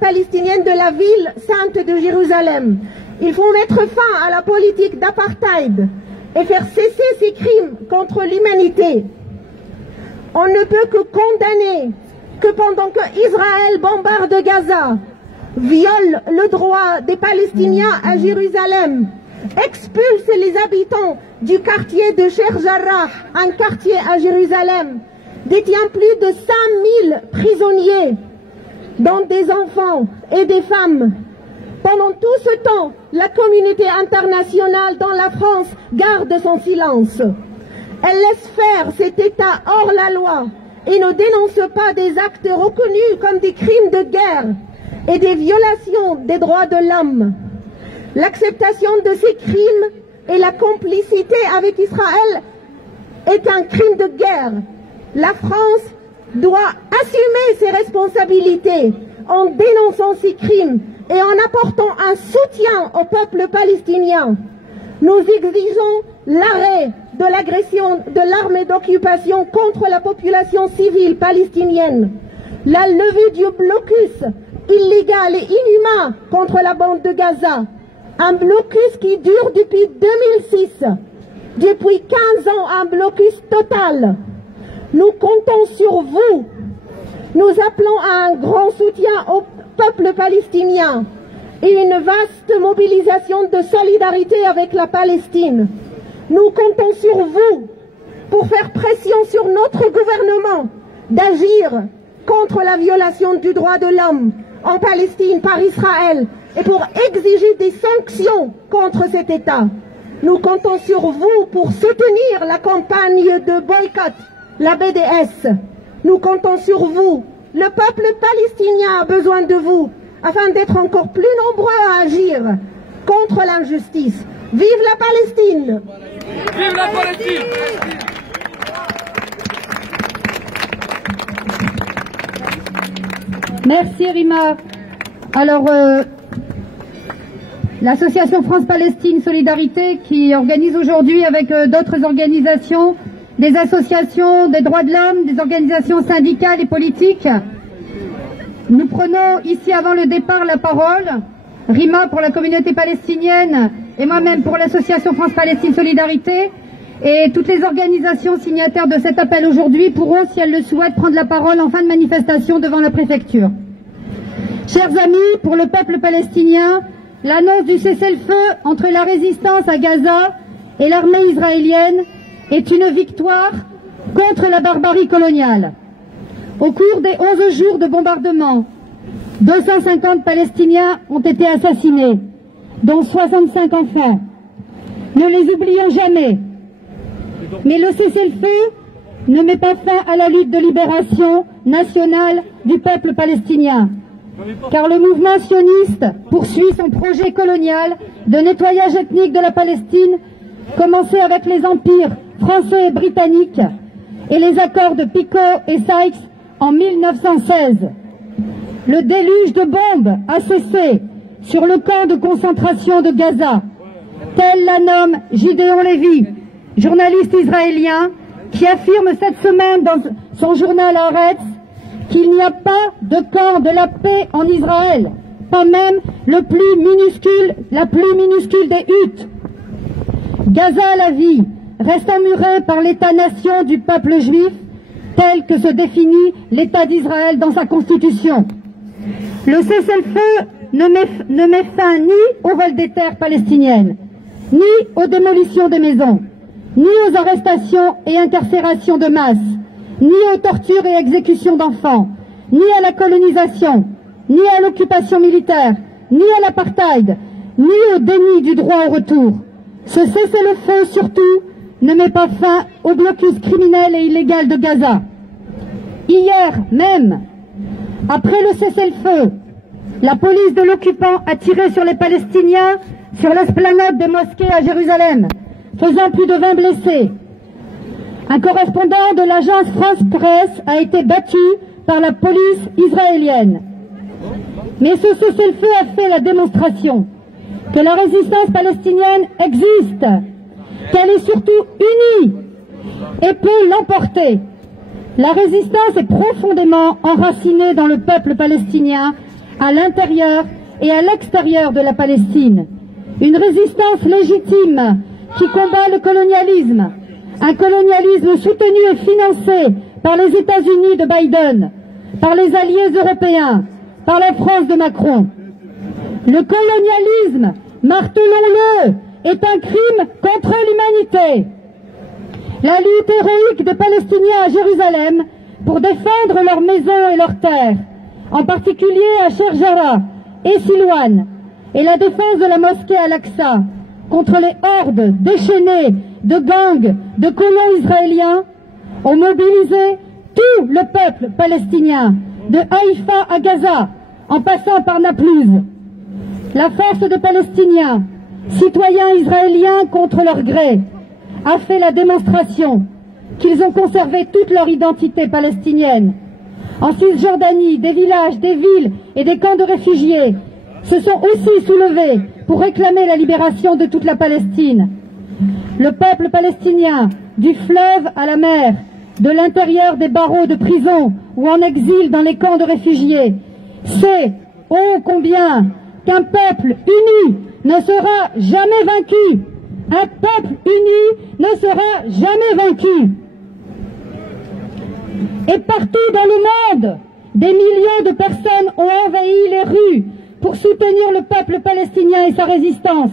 palestinienne de la ville sainte de Jérusalem. Il faut mettre fin à la politique d'apartheid et faire cesser ces crimes contre l'humanité. On ne peut que condamner que pendant que Israël bombarde Gaza, viole le droit des Palestiniens à Jérusalem, expulse les habitants du quartier de Sheikh Jarrah, un quartier à Jérusalem, détient plus de 5000 prisonniers, dont des enfants et des femmes. Pendant tout ce temps, la communauté internationale dans la France garde son silence. Elle laisse faire cet État hors la loi et ne dénonce pas des actes reconnus comme des crimes de guerre et des violations des droits de l'homme. L'acceptation de ces crimes et la complicité avec Israël est un crime de guerre. La France doit assumer ses responsabilités en dénonçant ces crimes et en apportant un soutien au peuple palestinien. Nous exigeons l'arrêt de l'agression de l'armée d'occupation contre la population civile palestinienne, la levée du blocus illégal et inhumain contre la bande de Gaza, un blocus qui dure depuis 2006, depuis 15 ans, un blocus total. Nous comptons sur vous. Nous appelons à un grand soutien au peuple palestinien et une vaste mobilisation de solidarité avec la Palestine. Nous comptons sur vous pour faire pression sur notre gouvernement d'agir contre la violation du droit de l'homme en Palestine par Israël et pour exiger des sanctions contre cet État. Nous comptons sur vous pour soutenir la campagne de boycott, la BDS. Nous comptons sur vous. Le peuple palestinien a besoin de vous afin d'être encore plus nombreux à agir contre l'injustice. Vive la Palestine! Vive la Palestine! Merci Rima. Alors, l'association France-Palestine Solidarité qui organise aujourd'hui avec d'autres organisations, des associations des droits de l'homme, des organisations syndicales et politiques, nous prenons ici avant le départ la parole, Rima pour la communauté palestinienne et moi-même pour l'association France-Palestine Solidarité, et toutes les organisations signataires de cet appel aujourd'hui pourront, si elles le souhaitent, prendre la parole en fin de manifestation devant la préfecture. Chers amis, pour le peuple palestinien, l'annonce du cessez-le-feu entre la résistance à Gaza et l'armée israélienne est une victoire contre la barbarie coloniale. Au cours des 11 jours de bombardement, 250 Palestiniens ont été assassinés, dont 65 enfants. Ne les oublions jamais. Mais le cessez-le-feu ne met pas fin à la lutte de libération nationale du peuple palestinien, car le mouvement sioniste poursuit son projet colonial de nettoyage ethnique de la Palestine, commencé avec les empires français et britanniques et les accords de Picot et Sykes en 1916. Le déluge de bombes a cessé sur le camp de concentration de Gaza, tel la nomme Gideon Levy, journaliste israélien, qui affirme cette semaine dans son journal Haaretz qu'il n'y a pas de camp de la paix en Israël, pas même la plus minuscule des huttes. Gaza à la vie reste emmurée par l'État-nation du peuple juif, tel que se définit l'État d'Israël dans sa constitution. Le cessez-le-feu ne met fin ni au vol des terres palestiniennes, ni aux démolitions des maisons, ni aux arrestations et incarcérations de masse, ni aux tortures et exécutions d'enfants, ni à la colonisation, ni à l'occupation militaire, ni à l'apartheid, ni au déni du droit au retour. Ce cessez-le-feu, surtout, ne met pas fin au blocus criminel et illégal de Gaza. Hier même, après le cessez-le-feu, la police de l'occupant a tiré sur les Palestiniens sur l'esplanade des mosquées à Jérusalem, faisant plus de 20 blessés. Un correspondant de l'agence France Presse a été battu par la police israélienne. Mais ce cessez-le-feu a fait la démonstration que la résistance palestinienne existe, qu'elle est surtout unie et peut l'emporter. La résistance est profondément enracinée dans le peuple palestinien à l'intérieur et à l'extérieur de la Palestine. Une résistance légitime qui combat le colonialisme, un colonialisme soutenu et financé par les États-Unis de Biden, par les alliés européens, par la France de Macron. Le colonialisme, martelons-le, est un crime contre l'humanité. La lutte héroïque des Palestiniens à Jérusalem pour défendre leurs maisons et leurs terres, en particulier à Sherjara et Silouane, et la défense de la mosquée Al-Aqsa contre les hordes déchaînées de gangs de colons israéliens, ont mobilisé tout le peuple palestinien, de Haïfa à Gaza, en passant par Naplouse. La force des Palestiniens, citoyens israéliens contre leur gré, a fait la démonstration qu'ils ont conservé toute leur identité palestinienne. En Cisjordanie, des villages, des villes et des camps de réfugiés se sont aussi soulevés pour réclamer la libération de toute la Palestine. Le peuple palestinien, du fleuve à la mer, de l'intérieur des barreaux de prison ou en exil dans les camps de réfugiés, sait, ô combien, qu'un peuple uni ne sera jamais vaincu. Un peuple uni ne sera jamais vaincu. Et partout dans le monde, des millions de personnes ont envahi les rues pour soutenir le peuple palestinien et sa résistance.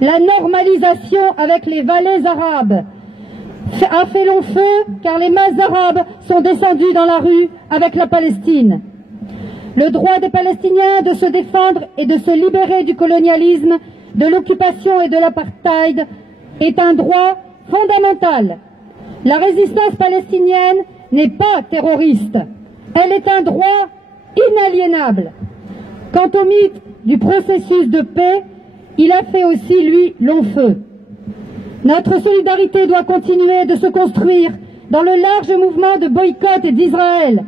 La normalisation avec les vallées arabes a fait long feu car les masses arabes sont descendues dans la rue avec la Palestine. Le droit des Palestiniens de se défendre et de se libérer du colonialisme, de l'occupation et de l'apartheid est un droit fondamental. La résistance palestinienne n'est pas terroriste. Elle est un droit inaliénable. Quant au mythe du processus de paix, il a fait aussi, lui, long feu. Notre solidarité doit continuer de se construire dans le large mouvement de boycott d'Israël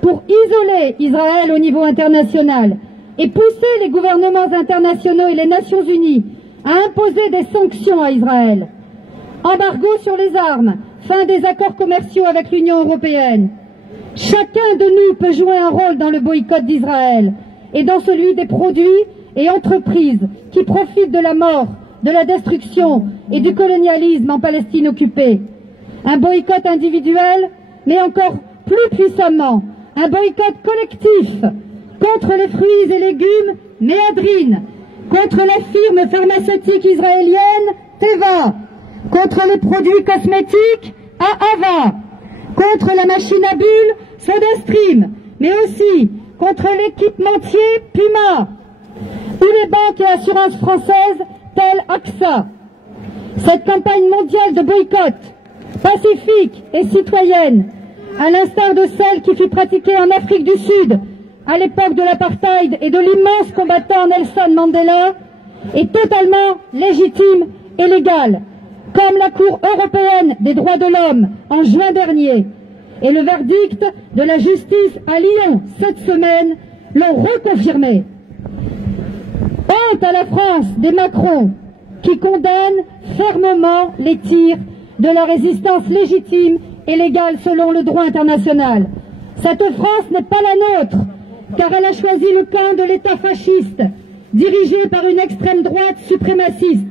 pour isoler Israël au niveau international et pousser les gouvernements internationaux et les Nations Unies à imposer des sanctions à Israël. Embargo sur les armes, fin des accords commerciaux avec l'Union européenne. Chacun de nous peut jouer un rôle dans le boycott d'Israël et dans celui des produits et entreprises qui profitent de la mort, de la destruction et du colonialisme en Palestine occupée. Un boycott individuel, mais encore plus puissamment, un boycott collectif contre les fruits et légumes Méadrine, contre la firme pharmaceutique israélienne Teva, contre les produits cosmétiques Ahava, contre la machine à bulles SodaStream, mais aussi contre l'équipementier Puma, ou les banques et assurances françaises telles AXA. Cette campagne mondiale de boycott, pacifique et citoyenne, à l'instar de celle qui fut pratiquée en Afrique du Sud à l'époque de l'apartheid et de l'immense combattant Nelson Mandela, est totalement légitime et légale, comme la Cour européenne des droits de l'homme en juin dernier et le verdict de la justice à Lyon cette semaine l'ont reconfirmé. Honte à la France des Macron qui condamne fermement les tirs de la résistance légitime et légale selon le droit international. Cette France n'est pas la nôtre, car elle a choisi le camp de l'État fasciste, dirigé par une extrême droite suprémaciste.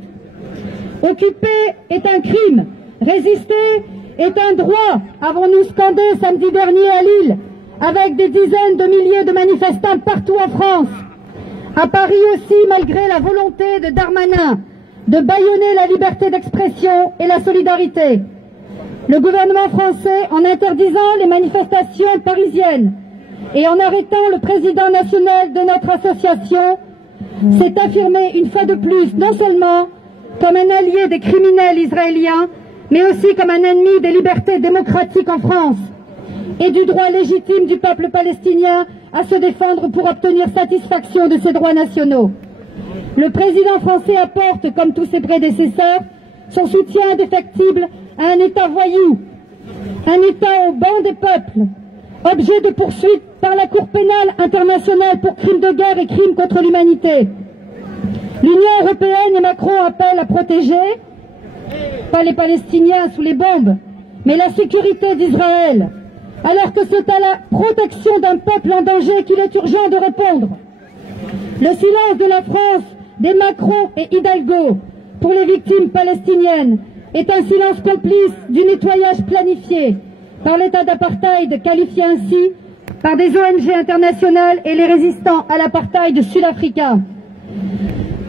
Occuper est un crime, résister est un droit, avons-nous scandé samedi dernier à Lille, avec des dizaines de milliers de manifestants partout en France. À Paris aussi, malgré la volonté de Darmanin de bâillonner la liberté d'expression et la solidarité. Le gouvernement français, en interdisant les manifestations parisiennes et en arrêtant le président national de notre association, s'est affirmé une fois de plus non seulement comme un allié des criminels israéliens, mais aussi comme un ennemi des libertés démocratiques en France et du droit légitime du peuple palestinien à se défendre pour obtenir satisfaction de ses droits nationaux. Le président français apporte, comme tous ses prédécesseurs, son soutien indéfectible à un État voyou, un État au banc des peuples, objet de poursuite par la Cour pénale internationale pour crimes de guerre et crimes contre l'humanité. L'Union européenne et Macron appellent à protéger, pas les Palestiniens sous les bombes, mais la sécurité d'Israël. alors que c'est à la protection d'un peuple en danger qu'il est urgent de répondre. Le silence de la France, des Macron et Hidalgo pour les victimes palestiniennes est un silence complice du nettoyage planifié par l'État d'apartheid, qualifié ainsi par des ONG internationales et les résistants à l'apartheid sud-africain.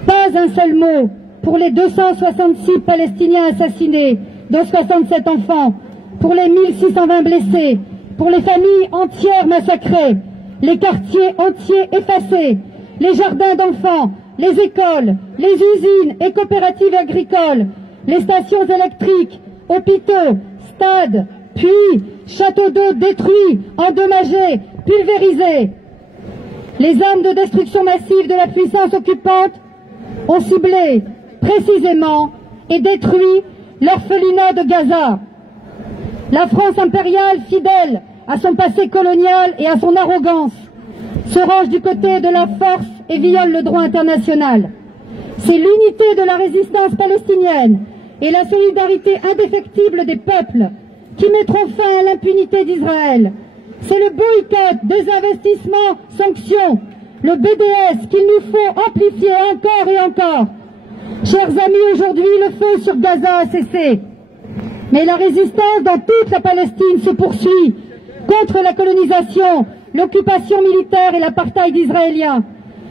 Pas un seul mot pour les 266 Palestiniens assassinés, dont 67 enfants, pour les 1620 blessés, pour les familles entières massacrées, les quartiers entiers effacés, les jardins d'enfants, les écoles, les usines et coopératives agricoles, les stations électriques, hôpitaux, stades, puits, châteaux d'eau détruits, endommagés, pulvérisés. Les armes de destruction massive de la puissance occupante ont ciblé précisément et détruit l'orphelinat de Gaza. La France impériale, fidèle à son passé colonial et à son arrogance, se range du côté de la force et viole le droit international. C'est l'unité de la résistance palestinienne et la solidarité indéfectible des peuples qui mettront fin à l'impunité d'Israël. C'est le boycott, désinvestissement, sanctions, le BDS qu'il nous faut amplifier encore et encore. Chers amis, aujourd'hui, le feu sur Gaza a cessé. Mais la résistance dans toute la Palestine se poursuit contre la colonisation, l'occupation militaire et l'apartheid israélien.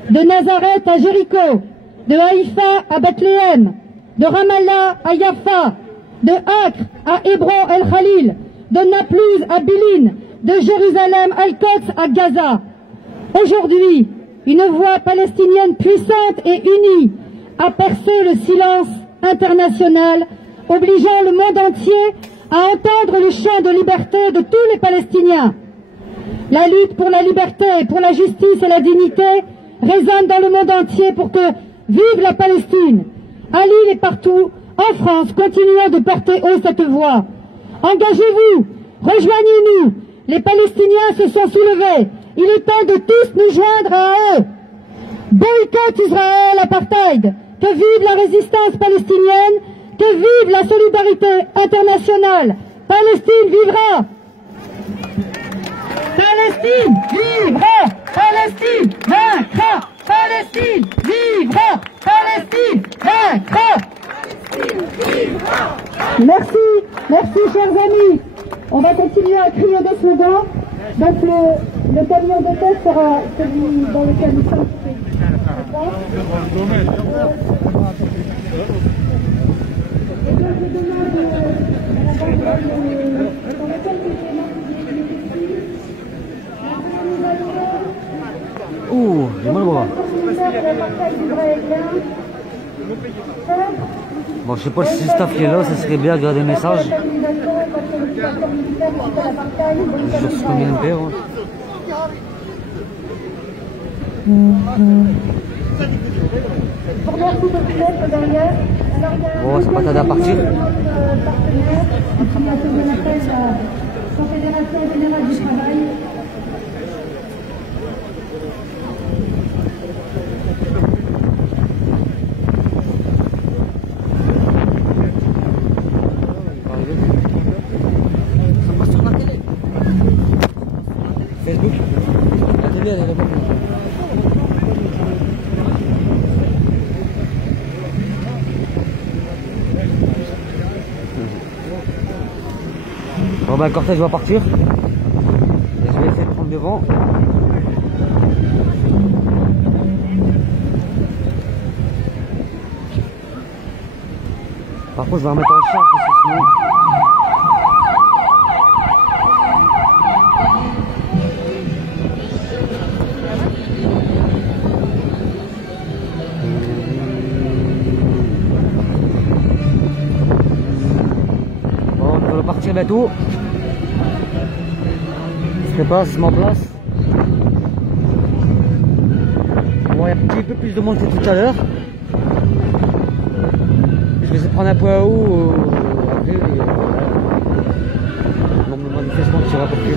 De Nazareth à Jéricho, de Haïfa à Bethléem, de Ramallah à Jaffa, de Acre à Hébron el-Khalil, de Naplouse à Bilin, de Jérusalem al-Quds à Gaza. Aujourd'hui, une voix palestinienne puissante et unie a percé le silence international, obligeant le monde entier à entendre le chant de liberté de tous les Palestiniens. La lutte pour la liberté, pour la justice et la dignité résonne dans le monde entier pour que vive la Palestine. À Lille et partout, en France, continuons de porter haut cette voix. Engagez-vous, rejoignez-nous. Les Palestiniens se sont soulevés. Il est temps de tous nous joindre à eux. Boycott Israël, apartheid. Que vive la résistance palestinienne. Que vive la solidarité internationale. Palestine vivra. Palestine vivra. Palestine vaincra. Palestine vivra. Palestine vaincra. Merci chers amis. On va continuer à crier des slogans. Donc le camion de tête sera celui dans lequel nous sommes. Ouh, j'ai mal au bras. Bon, je sais pas si le staff qui est là, ça serait bien de garder le message. Je suis combien de paires, hein. Bon, ça va pas tarder à partir. Facebook, la télé, elle est là-bas. Bon ben le cortège va partir. Et je vais essayer de prendre devant. Par contre je vais remettre en charge parce que sinon... Partir bientôt. Je sais pas, c'est ma place. Bon, il y a un petit peu plus de monde que tout à l'heure. Je vais essayer de prendre un peu à haut après. Donc le manifestement qui sera porté.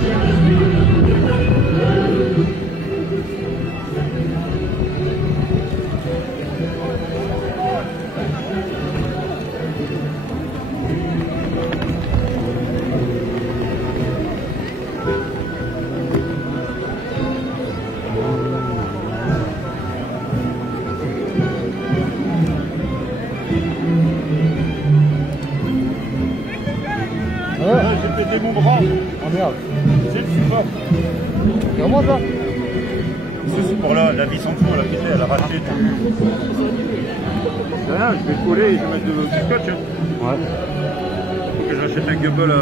péter mon bras. Oh merde. C'est le super. Et remonte là. C'est pour la vis en dessous, elle a pété, elle a arraché. Rien, je vais le coller et je vais mettre du scotch. Hein. Ouais. Faut que j'achète un gueule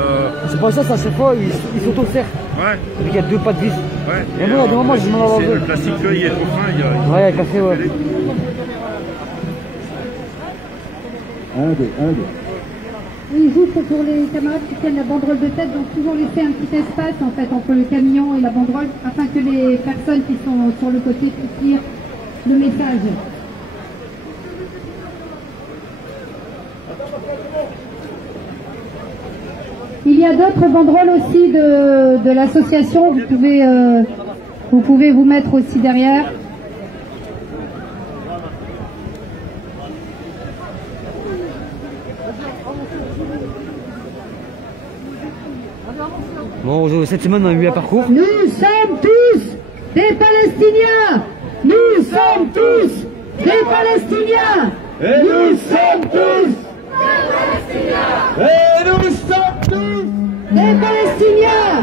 C'est pas ça, à chaque fois, il s'auto-serre. Ouais. Il y a deux pas de vis. Ouais. Et moi, à des moments, je m'en c'est avais. le plastique, il est trop fin. Ouais, il a cassé, ouais. Oui, juste pour les camarades qui tiennent la banderole de tête, donc toujours laisser un petit espace en fait entre le camion et la banderole afin que les personnes qui sont sur le côté puissent lire le message. Il y a d'autres banderoles aussi de l'association, vous pouvez vous mettre aussi derrière. Bon, cette semaine, on a eu un parcours. Nous sommes tous des Palestiniens. Nous sommes tous des Palestiniens. Et nous sommes tous des Palestiniens. Et nous sommes tous Des Palestiniens.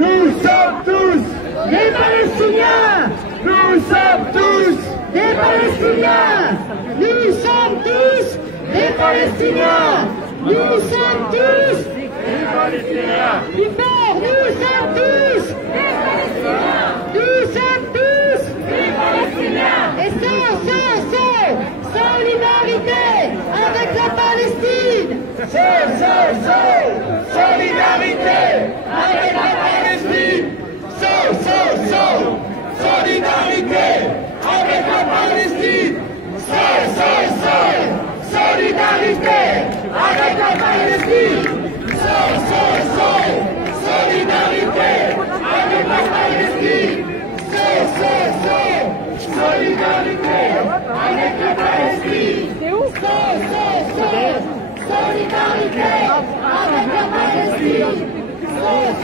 Nous sommes tous Des Palestiniens. Nous sommes tous Des Palestiniens. Nous sommes tous des Palestiniens. Nous sommes tous des Palestiniens. plus fort. Nous sommes tous des Palestiniens. Nous sommes tous des Palestiniens. Et solidarité avec la Palestine. Solidarité avec la Palestine. Solidarité avec la Palestine. Solidarité avec la Palestine. Solidarité avec la Palestine. Solidarité avec la Palestine. C'est où? Solidarité avec la Palestine. Solidarité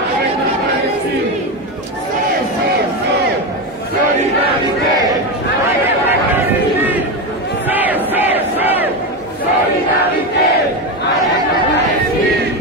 avec la Palestine. Solidarité avec la Palestine. Solidarité avec la Palestine. Solidarité avec la Palestine. Solidarité avec la Palestine.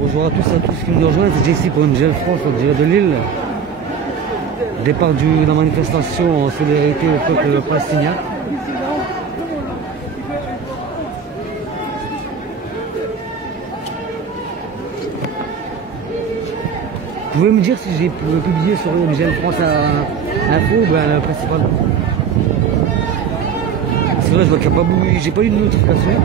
Bonjour à tous et à tous qui nous rejoignent, c'est Jessie pour MGL France, en direct de Lille. Départ de la manifestation en solidarité au peuple palestinien. Vous pouvez me dire si j'ai publié sur MGL France info ou bien le principal? C'est vrai, je vois qu'il n'y a pas beaucoup, j'ai pas eu de notification.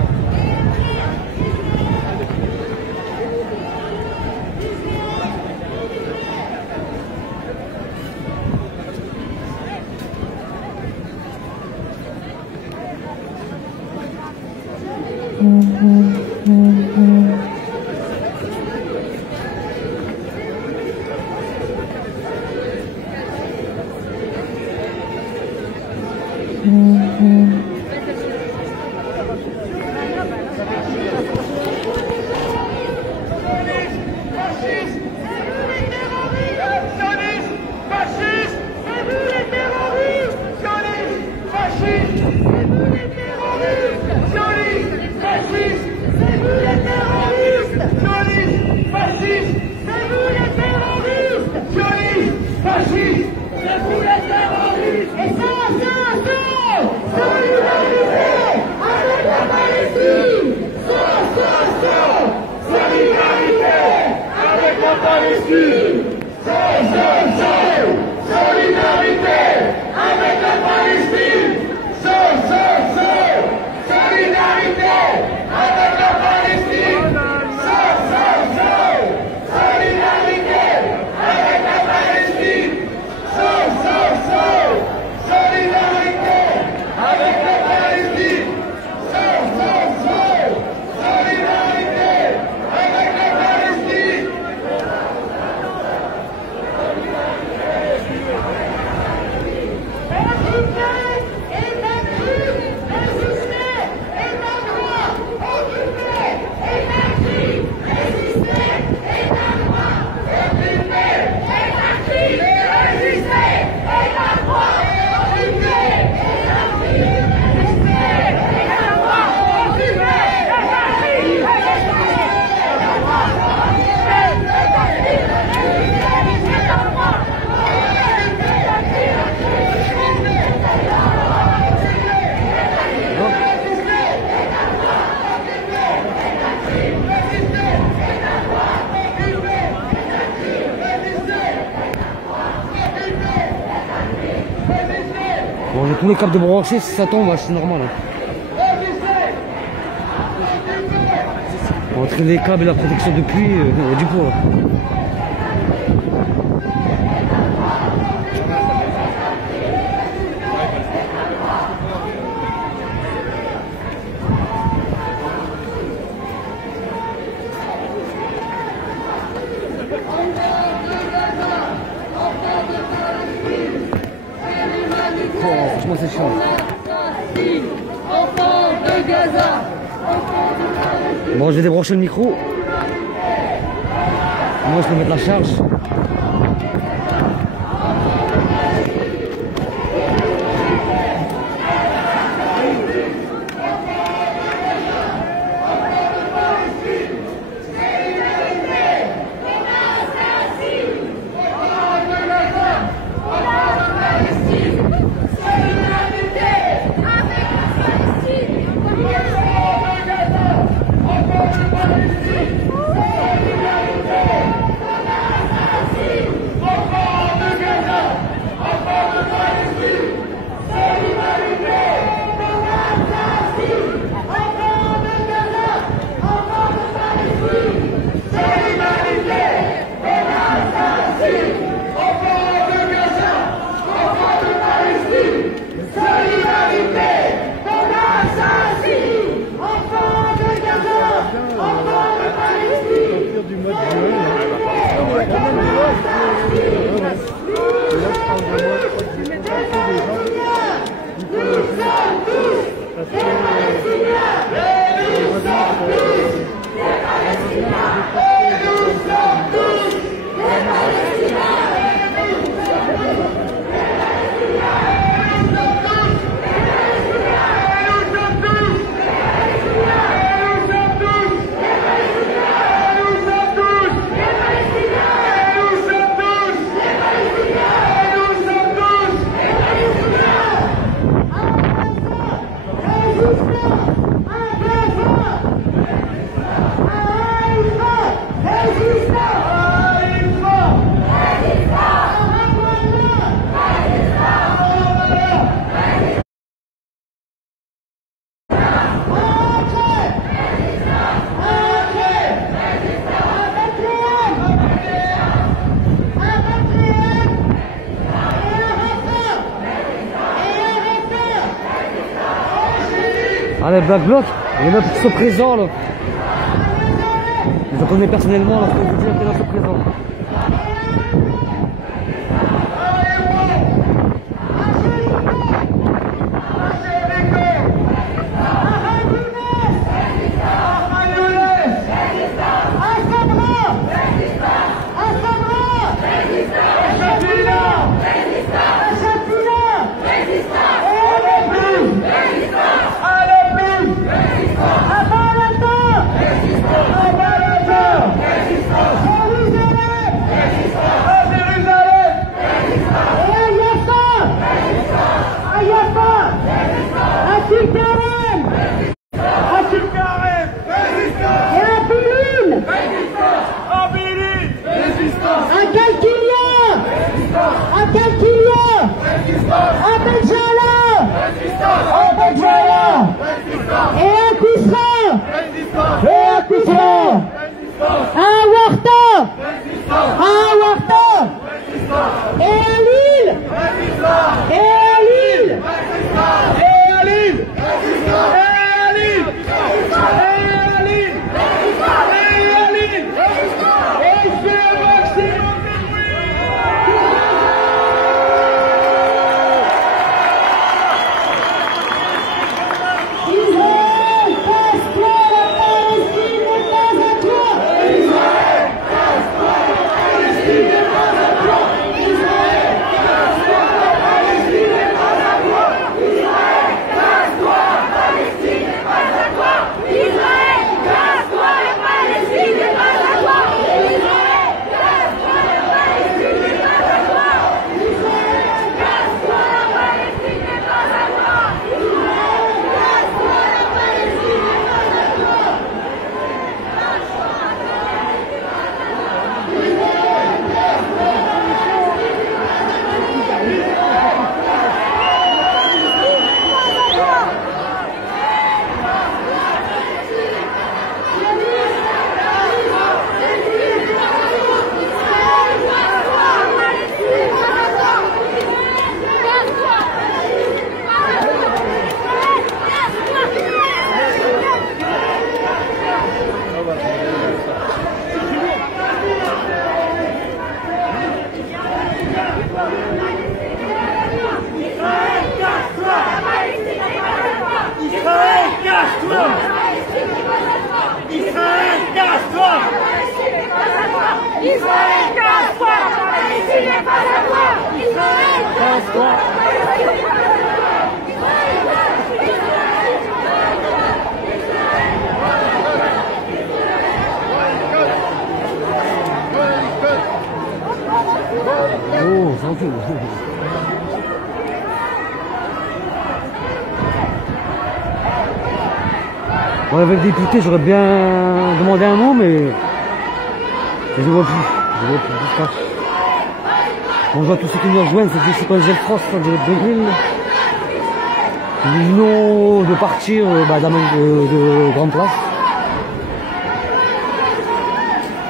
Pour les câbles de brancher, si ça tombe, c'est normal. Entre les câbles et la protection de pluie, il y a du poids. Franchement, c'est chiant. Bon, je vais débrancher le micro. Moi, je peux mettre la charge. Allez, Black Bloc, il y en a qui sont présents là. Je les connais personnellement, là, je peux vous dire qu'il y en a qui sont présents. Israël, casse-toi la Palestine! Israël, casse-toi! Israël, casse-toi! Palestine n'est pas à toi! Israël, casse-toi! Oh, ça en fout. Bon, avec le député, j'aurais bien demandé un mot, mais je vois plus. Je vois plus. Bon, je vois tous ceux qui nous rejoignent, c'est pas le Gel France, c'est le Bégril. Nous venons de partir de Grande Place.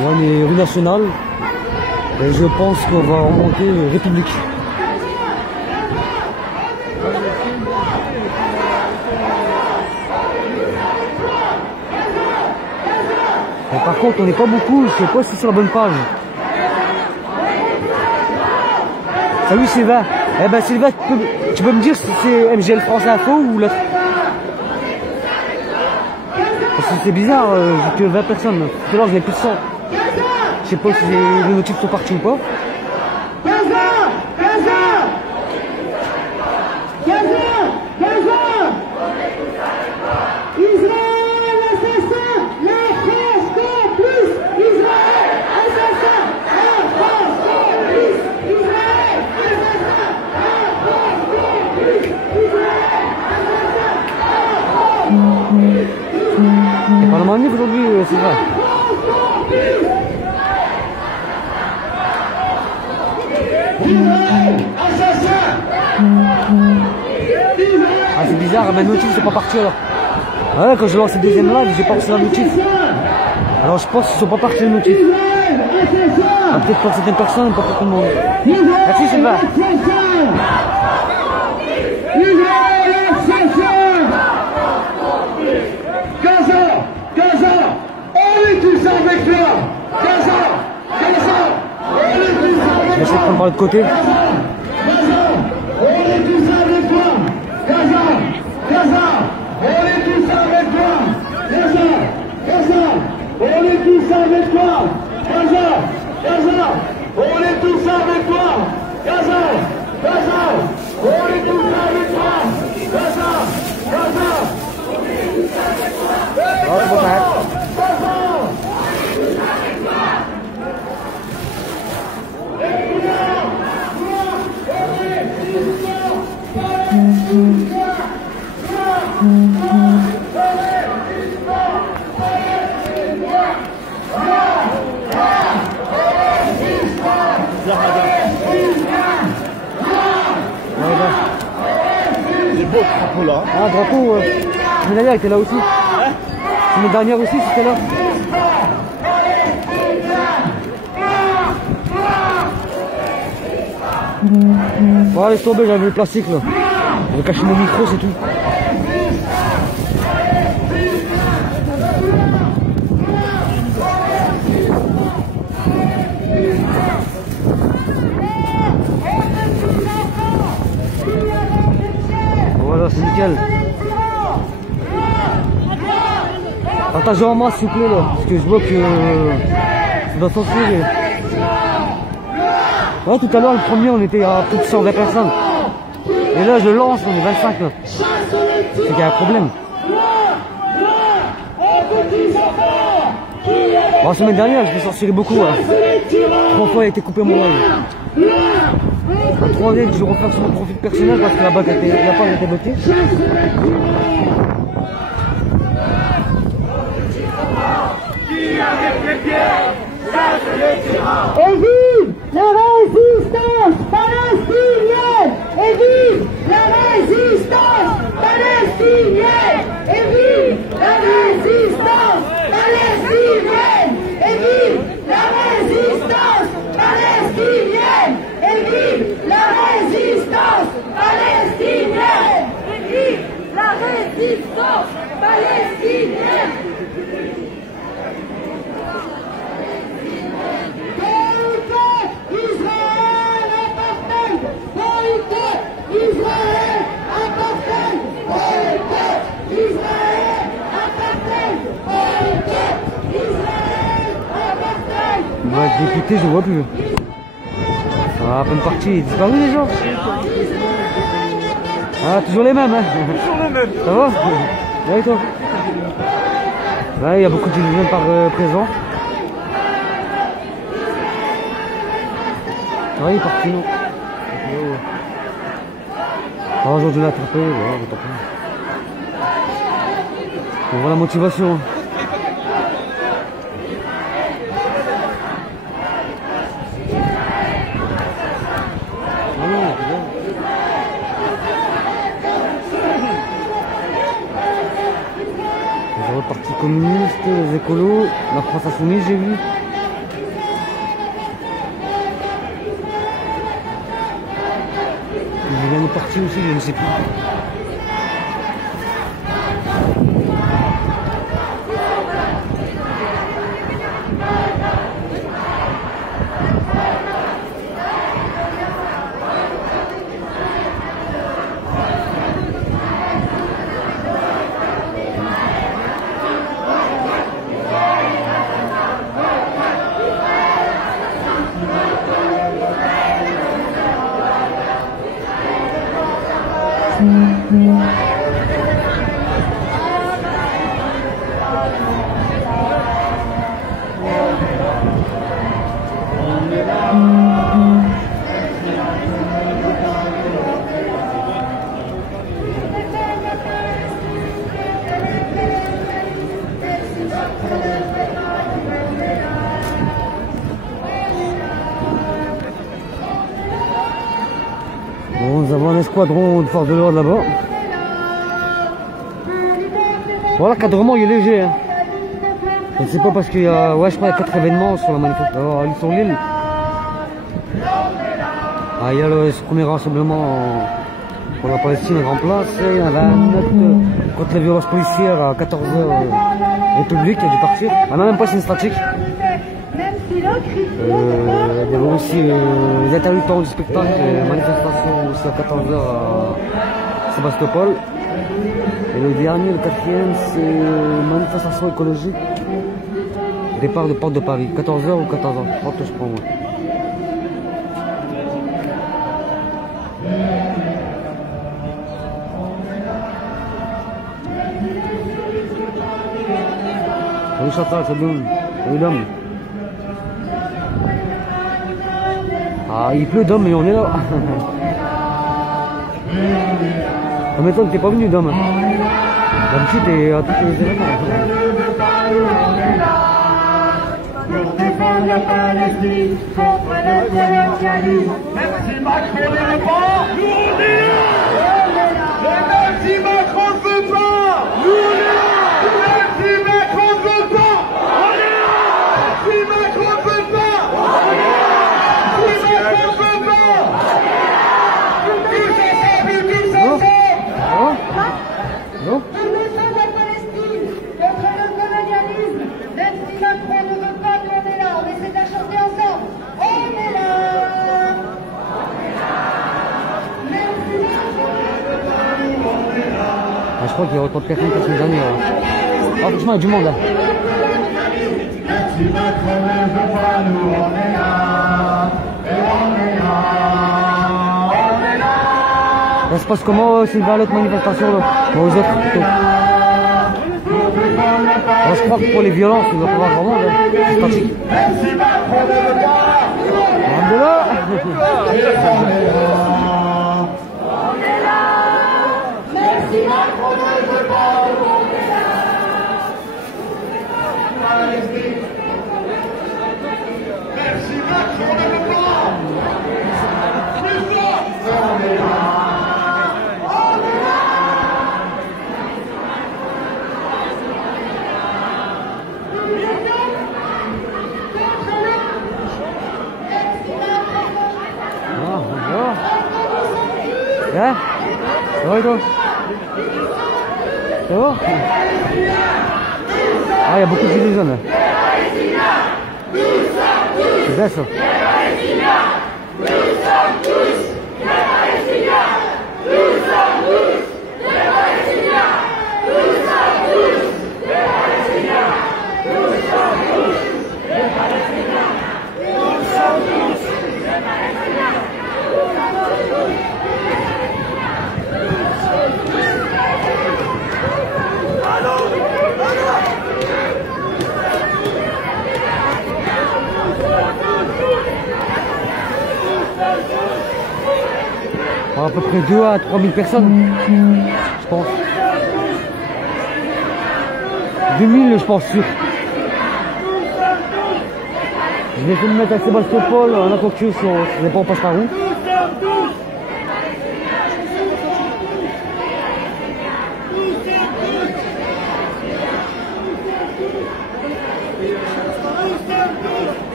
Là, on est rue Nationale. Et je pense qu'on va remonter République. Et par contre, on n'est pas beaucoup, je sais pas si c'est la bonne page. Salut Sylvain. Eh ben Sylvain, tu peux me dire si c'est MGL France Info ou l'autre? Parce que c'est bizarre, j'ai que 20 personnes. Tout à l'heure, j'en ai plus de 100. Je sais pas si les notifs sont partis ou pas. Il n'y a pas de manif aujourd'hui, c'est vrai. Ah, c'est bizarre, ma notif c'est pas parti alors. Ouais, quand je lance le deuxième live, j'ai pas reçu la notif. Alors je pense qu'ils sont pas partis les notifs. Ah, peut-être pour certaines personnes, pas pour tout le monde. Merci Sylvain. Gaza, on est tous avec toi. Gaza, on est tous avec toi. Je vais essayer de prendre par l'autre côté. Gaza, on est tous avec toi. Gaza, on est tous avec toi. Gaza, on est tous avec toi. Gaza, on est tous avec toi. Gaza, on est tous avec toi. Gaza. Đó, có thật. Les beaux drapeaux là. Ah, drapeau, Médalia était là aussi. L'année dernière aussi, c'était là. Bon, laisse tomber, j'avais le plastique là. Je vais cacher mon micro, c'est tout. Voilà, c'est nickel. Partagez en masse s'il vous plaît là, parce que je vois que ça doit censurer. Ouais, tout à l'heure le premier on était à plus de 120 personnes. Et là je lance, on est 25 là. C'est qu'il y a un problème. Bon, la semaine dernière je l'ai censuré beaucoup. Hein. 3 fois il a été coupé mon live. La troisième je vais refaire sur mon profil personnel parce que la page a été bloquée. Et vive la résistance palestinienne! Et vive la résistance palestinienne! Et vive la résistance palestinienne! Et vive la résistance palestinienne! Et vive la résistance palestinienne! Et vive la résistance doit être député, je ne vois plus. Ah, plein de partis, il est disparu déjà. Ah, toujours les mêmes, hein. Toujours les mêmes. Ça va? Ouais, et toi? Là, il y a beaucoup de jeunes par présent. Ah, il est parti, non? Ah, aujourd'hui, on l'a attrapé, voilà, tant pis. On voit la motivation. Le Parti communiste, les écolos, la France insoumise, j'ai vu. Il y a des partis aussi, je ne sais plus. Bon, nous avons un escadron de force de l'ordre là-bas. Voilà, l'encadrement il est léger. Hein. Je ne sais pas parce qu'il y a, ouais, je crois qu'il y a 4 événements sur la manifestation. Alors, ils sont l'île. Ah, il y a ce premier rassemblement pour la Palestine en place. Il y en avait un autre contre la violence policière à 14h. République, il a dû partir. Ah non, même pas, c'est une statique. Il y avait aussi les intermittents du spectacle, la manifestation aussi à 14h à Sébastopol. Et le dernier, le quatrième, c'est manifestation écologique. Départ de Porte de Paris, 14h ou 14h, je prends moi. Salut Chantal, c'est bien. Salut l'homme. Ah, il pleut d'homme, mais on est là. Ça m'étonne que t'es pas venu d'homme. D'habitude, t'es à tous les événements. Pour défendre la Palestine contre le colonialisme. Même si Macron ne veut pas, nous on est là. Et même si Macron ne veut pas, nous on est là. Même si Macron ne veut pas, on est là. Si Macron ne veut pas, on est là. Si Macron ne veut pas, tous ensemble, tous ensemble. Non? Je crois qu'il y a autant de personnes que la semaine dernière. Ah, franchement, il y a du monde là. Ça se passe comment, Sylvain, l'autre manifestation là? Bon, aux autres plutôt. Alors, je crois que pour les violences, il va pas avoir vraiment là. C'est pratique. Hein? Ça va et toi? Ça va? Ah, il y a beaucoup de gilets jaunes là. C'est bien ça. à peu près 2 à 3 000 personnes, je pense. 2000, je pense, sûr. Je vais essayer de me mettre à Sébastopol, en Aquacus, je ne sais pas, on passe par où.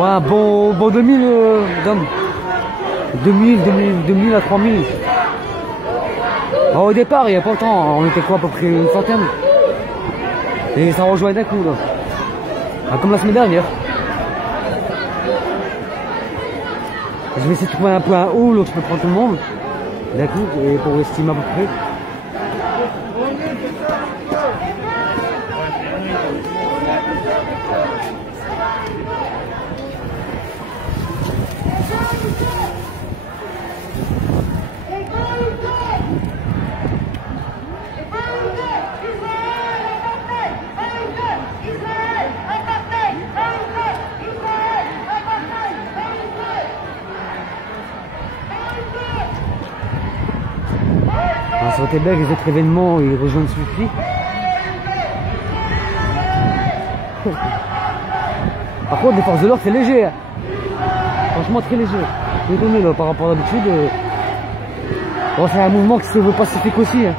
Ouais, bon 2000, Dom. 2000 à 3000. Au départ, il n'y a pas longtemps, on était quoi, à peu près une centaine. Et ça rejoint d'un coup, là. Ah, comme la semaine dernière. Je vais essayer de trouver un point haut, là, où je peux prendre tout le monde. D'un coup, et pour estimer à peu près. Ça aurait été bien que les autres événements ils rejoignent celui-ci. Par contre, les forces de l'ordre, c'est léger. Hein. Franchement, très léger. Je suis étonné là, par rapport à d'habitude. Bon, c'est un mouvement qui se veut pacifique aussi. Hein.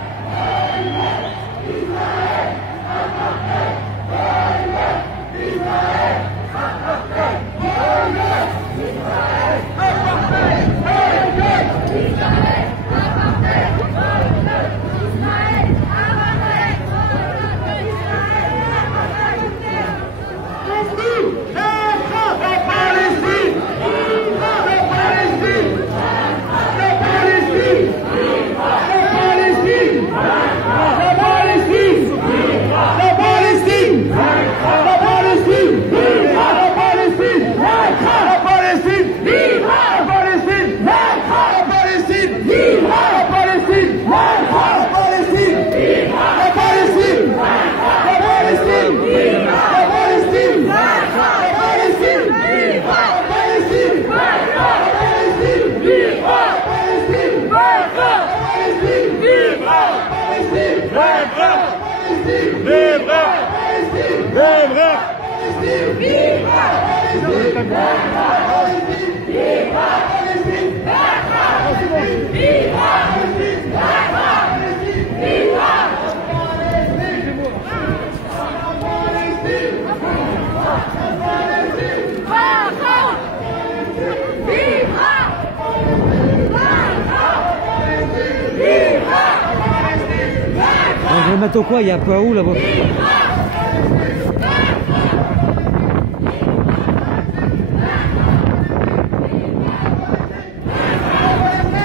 Je vais mettre au quoi, il y a un peu à où là-bas.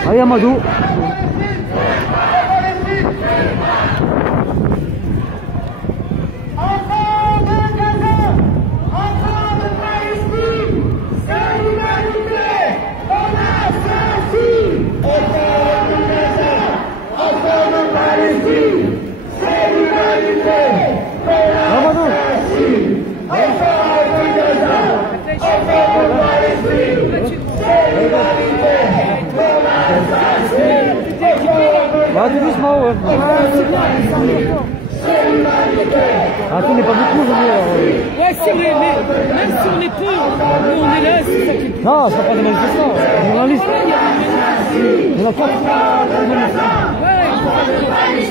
Allez Amadou. Ah, tout doucement, ouais. Ah, tout n'est pas beaucoup, je veux dire. Ouais, si, mais même si on est peu, nous on est là, c'est ça qui est plus. Non, ce ne sont pas des manifestants, c'est des journalistes. Il y en a pas.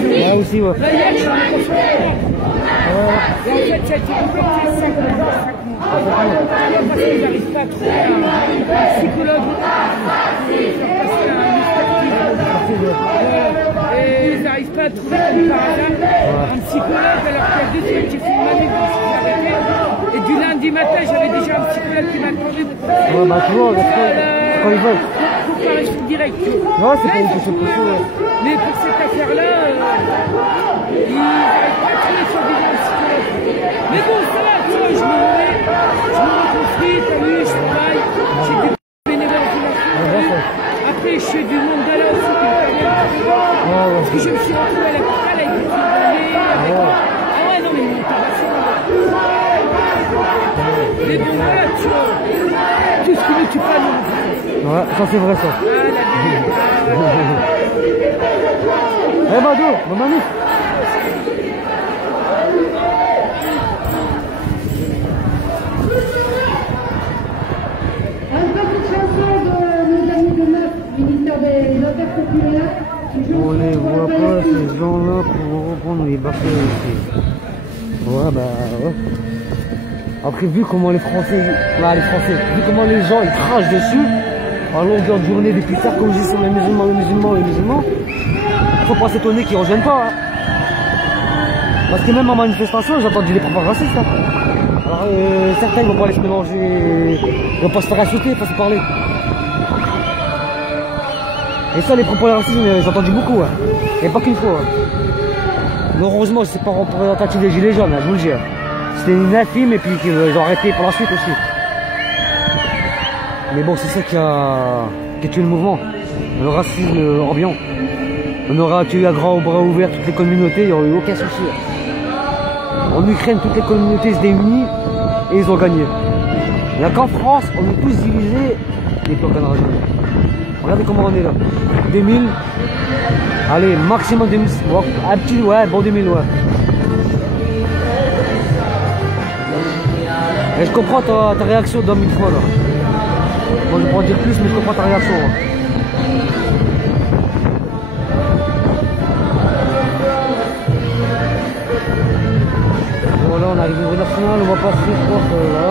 Ouais, aussi, ouais. Là, hier, je suis allé consulter. Et en fait, ça a été complété 5 mois. Parce qu'ils n'arrivent pas à trouver un psychologue. Et ils n'arrivent pas à trouver comme par hasard un psychologue alors qu'il y a 2 semaines j'ai fait une manif dans ce arrêté. Et du lundi matin j'avais déjà un psychologue qui m'attendait pour passer. Ouais, bah tu vois, quand ils veulent. Pour parler sur direct. Ouais, c'est pas une question de ça. Mais pour cette affaire-là, ils n'arrivent pas à trouver sur un psychologue. Mais bon, ça va, tu vois, je me reconstruis, t'as vu, je travaille, j'ai des bénévoles qui m'ont. Après, je fais du mandala aussi qui me permet de parce que je me suis retrouvée à la capitale avec des filles avec... Ah ouais, non, mais Mais bon, voilà, tu vois. Tout ce qui ne tue pas nous. Ouais, ça c'est vrai ça. Eh Bado, maman. Une petite chanson de nos amis de MAP, ministère des Affaires populaires. On les voit pas ces gens-là pour reprendre les barquets ici. Ouais bah ouais. Après vu comment les Français, vu comment les gens ils crachent dessus, à longueur de journée depuis tard comme je dis sur les musulmans, faut pas s'étonner qu'ils reviennent pas. Hein. Parce que même en manifestation j'ai entendu des propos racistes. Hein. Alors certains ils vont pas aller se mélanger, ils vont pas se faire insulter, ils vont pas se parler. Et ça les propos racistes j'ai entendu beaucoup. Hein. Et pas qu'une fois. Hein. Mais heureusement c'est pas représentatif des gilets jaunes, hein, je vous le dis. Hein. C'était une infime et puis ils ont arrêté pour la suite aussi. Mais bon, c'est ça qui a tué le mouvement. Le racisme ambiant. On aurait accueilli à bras ouverts toutes les communautés, il n'y aurait eu aucun souci. En Ukraine, toutes les communautés se déunissent et ils ont gagné. Là qu'en France, on est tous divisés et puis on gagnera jamais. Regardez comment on est là. 2000, allez, maximum 2000, un petit, ouais, bon 2000, ouais. Et je comprends ta réaction d'homme une fois là. Moi je peux en dire plus mais je comprends ta réaction. Hein. Bon là on arrive au national, on va passer je pense là.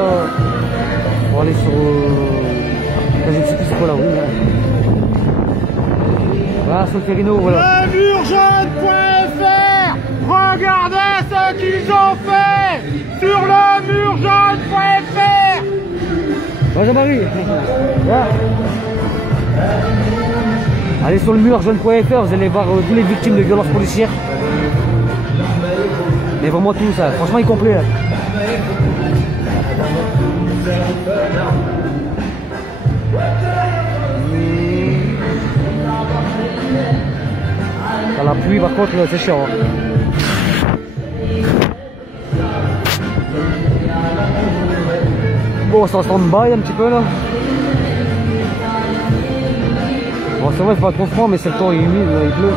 On va aller sur... je ne sais plus c'est quoi la rue là. Voilà, Solferino, voilà. Lemurjeune.fr. Regardez ce qu'ils ont fait sur lemurjeune.fr. Jean-Marie. Ouais. Allez sur le mur jeune.fr, vous allez voir toutes les victimes de violences policières. Mais vraiment tout ça, franchement il est complet. Là. À la pluie par contre c'est chiant. Hein. Bon, ça stand-by un petit peu là. Bon, c'est vrai, c'est pas trop froid, mais c'est le temps, il est humide, il pleut.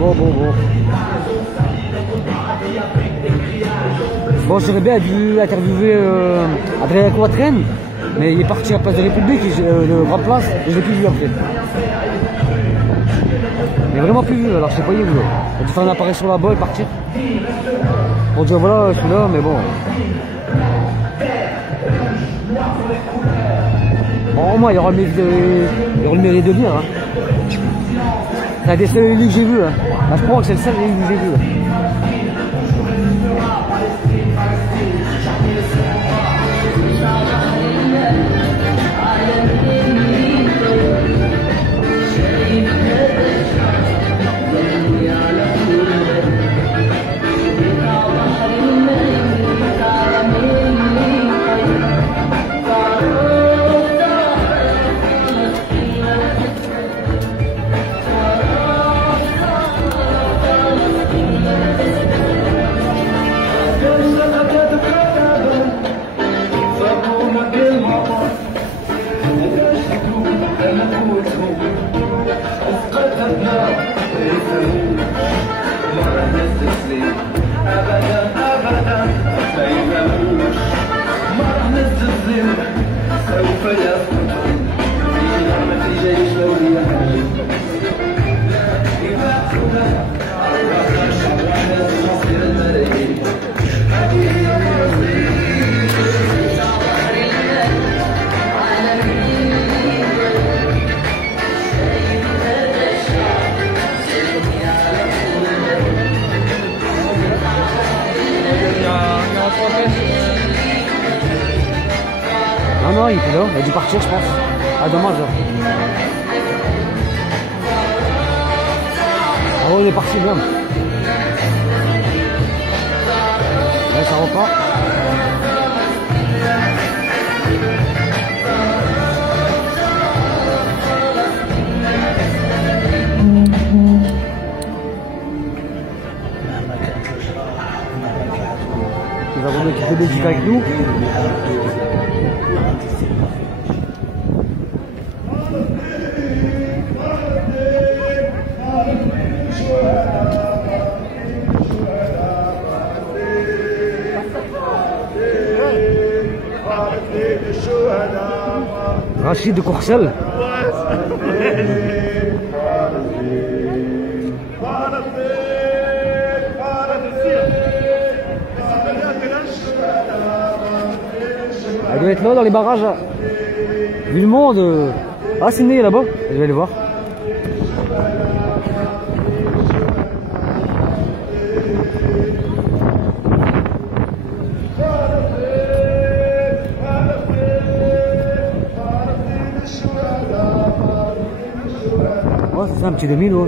Bon. Bon, j'aurais bien dû interviewer Adrien Quatren, mais il est parti à Place de République, le Grand Place, et je l'ai plus vu après. Il est vraiment plus vu, alors je sais pas où il est. Il a dû faire une apparition là-bas et partir. On dit voilà, je suis là, mais bon. Bon, au moins, il y aura le mérite de lire. Hein. C'est un des seuls élus que j'ai vu. Hein. Là, je crois que c'est le seul élu que j'ai vu. Hein. Non, il était là, il a dû partir, je pense. Ah, dommage. Oh, il est parti, bien. ça repart. Nous avons une équipe de Belgique avec nous. Rachid de Courcelles. Elle doit être là dans les barrages. Vu le monde. Ah, c'est né là-bas. Je vais aller voir. Oh, c'est un petit demi, là.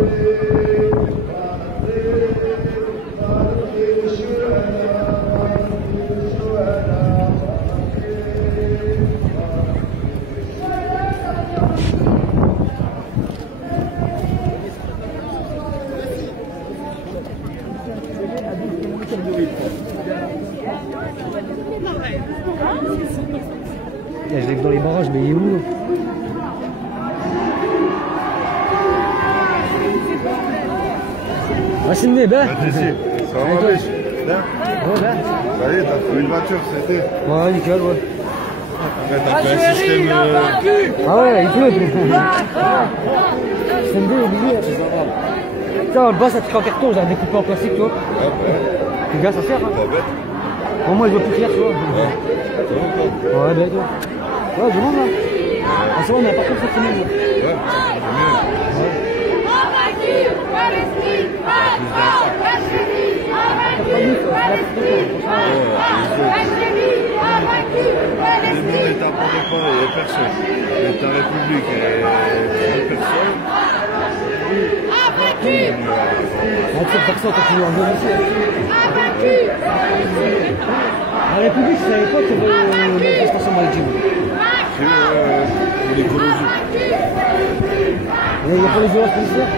Je l'ai vu dans les barrages, mais il est où? Ah, c'est une ben. Ça va, wesh? Bien? Ouais, ben. Ça y est, t'as trouvé une voiture, c'était? Ouais, nickel, ouais. T'as fait un système. Ah ouais, il pleut. Système D, obligé. Tiens, le bas, ça tire en carton, j'ai découpé en plastique, tu vois. Les gars, ça sert, hein. Pas bête. Bon, moi, il veut plus clair, tu vois. Ouais, ben, toi. Ouais, du monde, là. Ah, c'est bon, on a pas contre cette semaine, là. Ouais, le monde est à prendre pas, il n'y a personne. L'État République et personne. On tire personne quand tu veux en venir ici. La République, je savais pas qu'il y avait une manifestation maritime. C'est l'écologie. Il n'y a pas les violences policières?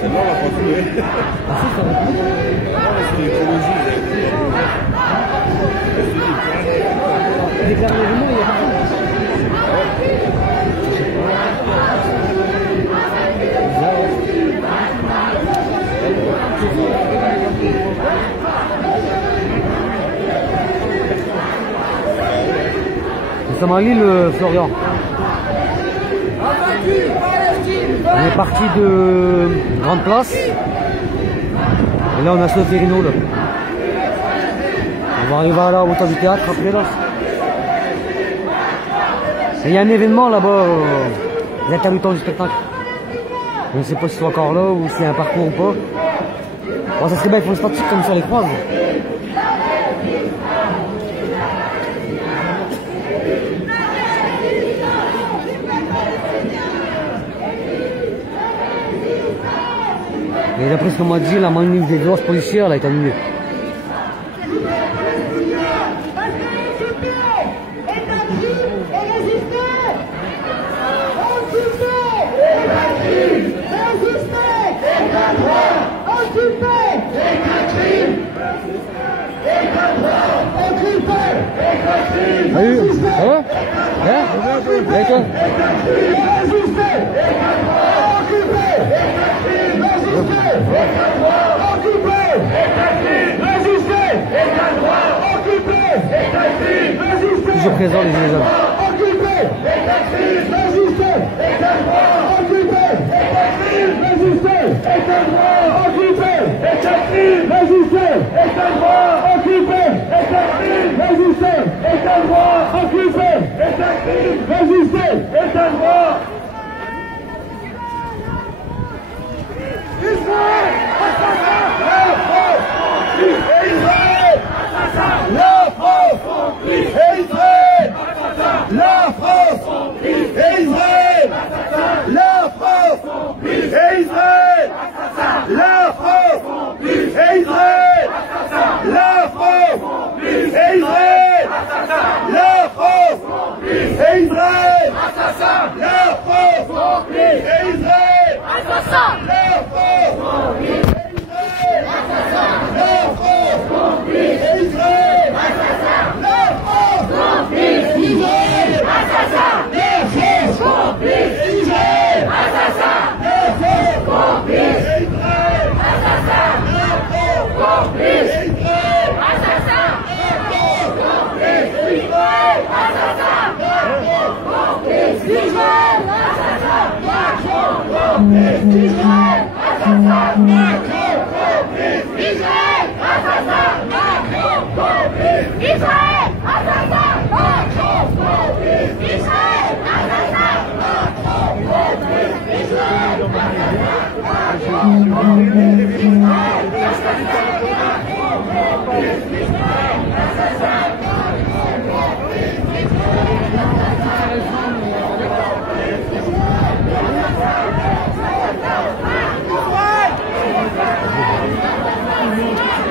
C'est là, on va pas trouver. Ah si, c'est la République. C'est l'écologie. Déclarer l'événement, il y a personne. Nous sommes à Lille, Florian. On est parti de Grande Place. Et là, on a sauté Rino, là. On va arriver à la hauteur du théâtre après, là. Et il y a un événement là-bas, les intermittents du spectacle. Je ne sais pas s'ils sont encore là ou s'il y a un parcours ou pas. Bon, ça serait bien, il faut le statique comme ça les croise. Et d'après ce qu'on m'a dit, la manif des violences policières là, est annulée. Salut, ça va? Hein? Et toi? Toujours présent les gilets jaunes. La France Israël, assassin, la France, complice, et Israël, assassin, la France, complice, et Israël, assassin, la France, complice, et Israël, assassin, la France, complice, Israël, assassin, la France, complice, Israël, assassin, la France, complice, Israël, assassin, la France, complice, Israël, assassin, la France, complice, Israël, assassin, la France, complice, Israël, assassin, Macron, complice, Israël, assassin, Macron, complice, Israël, assassin, Macron, complice, Israël, assassin, Macron, complice, Israël, assassin, Macron, complice, Israël,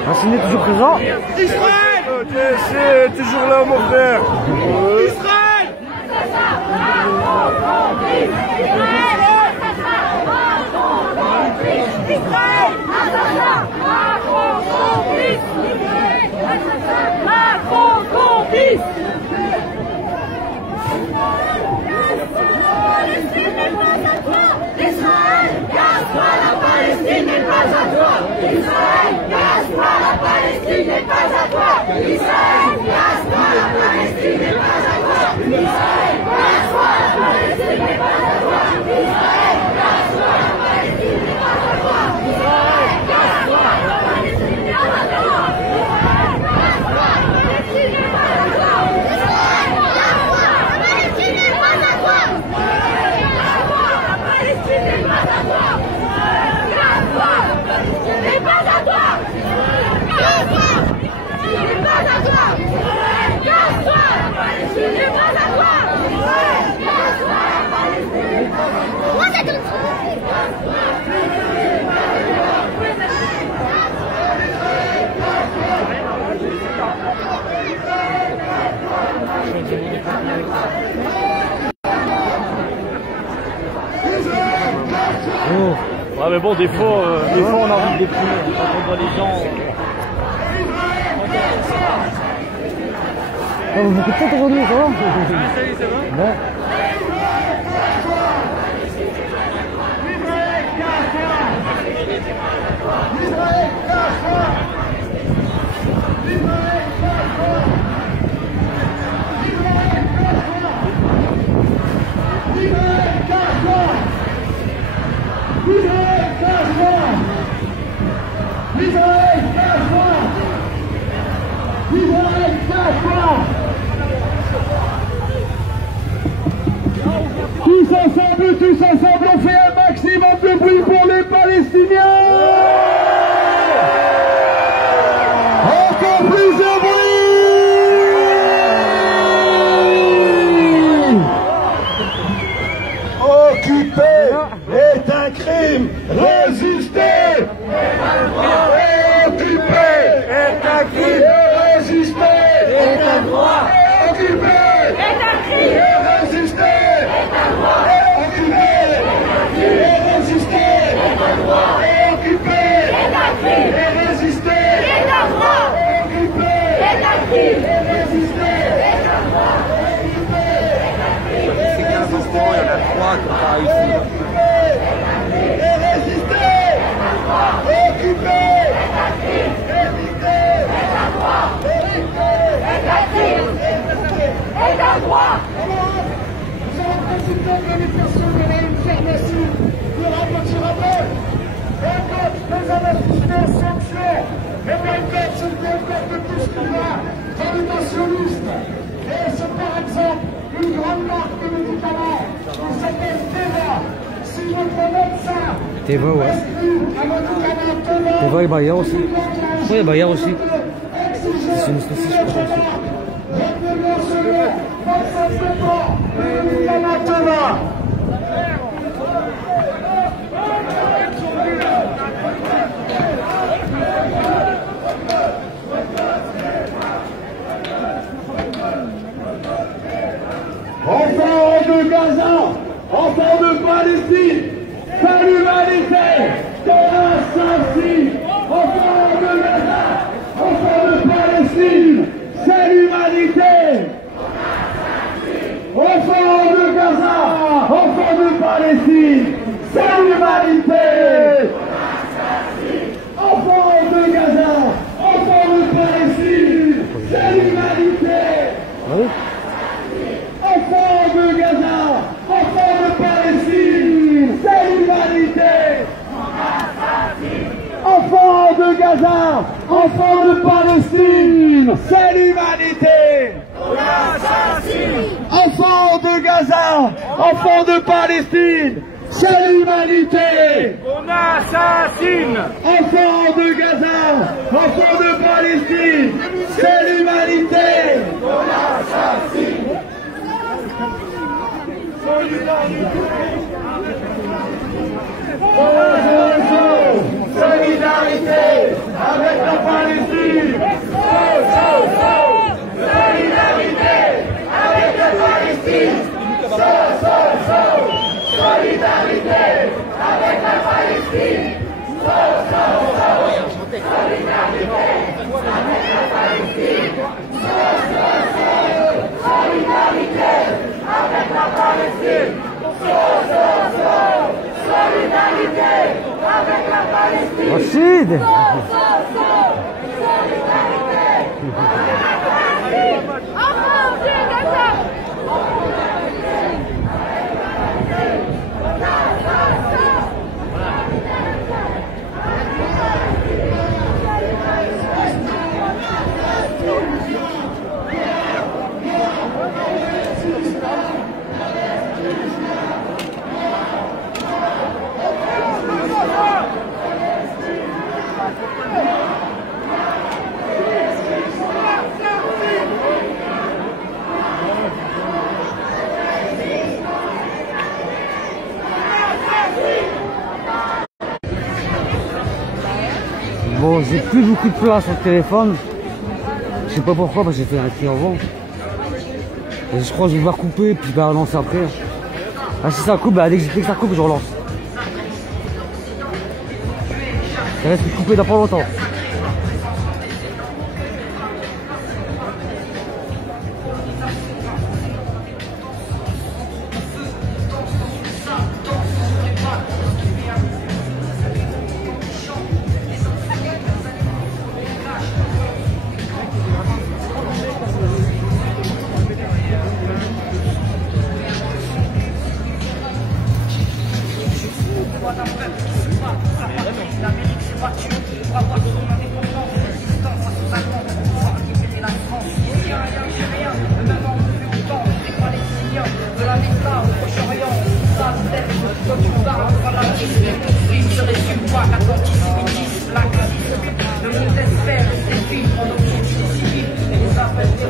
Racine est toujours présent. Israël, c'est toujours là, mon frère. Israël, Macron complice. Israël, casse-toi, la Palestine n'est pas à toi. Israël, casse-toi, la Palestine n'est pas à toi. Israël, casse-toi, la Palestine n'est pas à toi. Israël, casse-toi, la Palestine n'est pas à toi. Israël, casse-toi, la Palestine n'est pas à toi. Israël, casse-toi, la Palestine n'est pas à toi. Israël, casse-toi, la Palestine n'est pas à toi. Israël, casse-toi, la Palestine n'est pas à toi. La Palestine n'est pas à toi. Casse-toi, la Palestine n'est pas à toi. Casse-toi, n'est pas à toi. Casse-toi, la Palestine n'est pas à toi. Casse-toi, la Palestine n'est pas à toi. Oh. Ouais, mais bon, des fois on a envie de déprimer quand on voit les gens. Oh, vous beaucoup de tête aujourd'hui, ça va? Salut, ça va? Ouais. Tous ensemble, on fait un maximum de bruit pour les Palestiniens. Encore plus de bruit. Occuper est un crime. Résister est un droit. Occuper est un crime. Résister est un droit. Occuper est un crime. Résister est un droit. Et c'est par exemple une grande marque de médicaments qui s'appelle Teva. Si votre médecin Teva, ouais. un médicament Teva, Teva et Bayer aussi. Oui, et Bayer aussi. C'est une anesthésie, je crois aussi. revenez sur le 25 septembre, le médicament Teva. Enfin, enfants de Gaza, enfants de Palestine, c'est l'humanité qu'on assassine. Enfants de Gaza, enfants de Palestine, c'est l'humanité. Enfants de Gaza, enfants de Palestine, c'est l'humanité. Enfants de Gaza, enfants de Palestine, c'est l'humanité. Enfants de Gaza, enfants de Palestine, c'est l'humanité. Enfants de Gaza, enfants de Palestine, c'est l'humanité. Enfants de Gaza, enfants de Palestine, c'est l'humanité. On assassine. Enfants de Gaza, enfants de Palestine, c'est l'humanité. On assassine. Solidarité avec la Palestine. Solidarité avec la Palestine. Solidarité avec la Palestine. Rachid. Bon, j'ai plus beaucoup de place sur le téléphone. Je sais pas pourquoi, parce que j'ai fait un cri en vent. Et je crois que je vais devoir couper, puis bah relancer après. Ah, si ça coupe, bah dès que ça coupe, je relance. Ça reste coupé dans pas longtemps.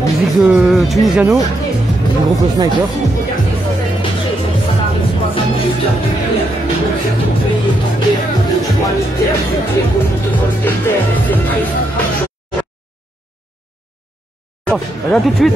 Musique de Tunisiano, du groupe Sniper. À tout de suite.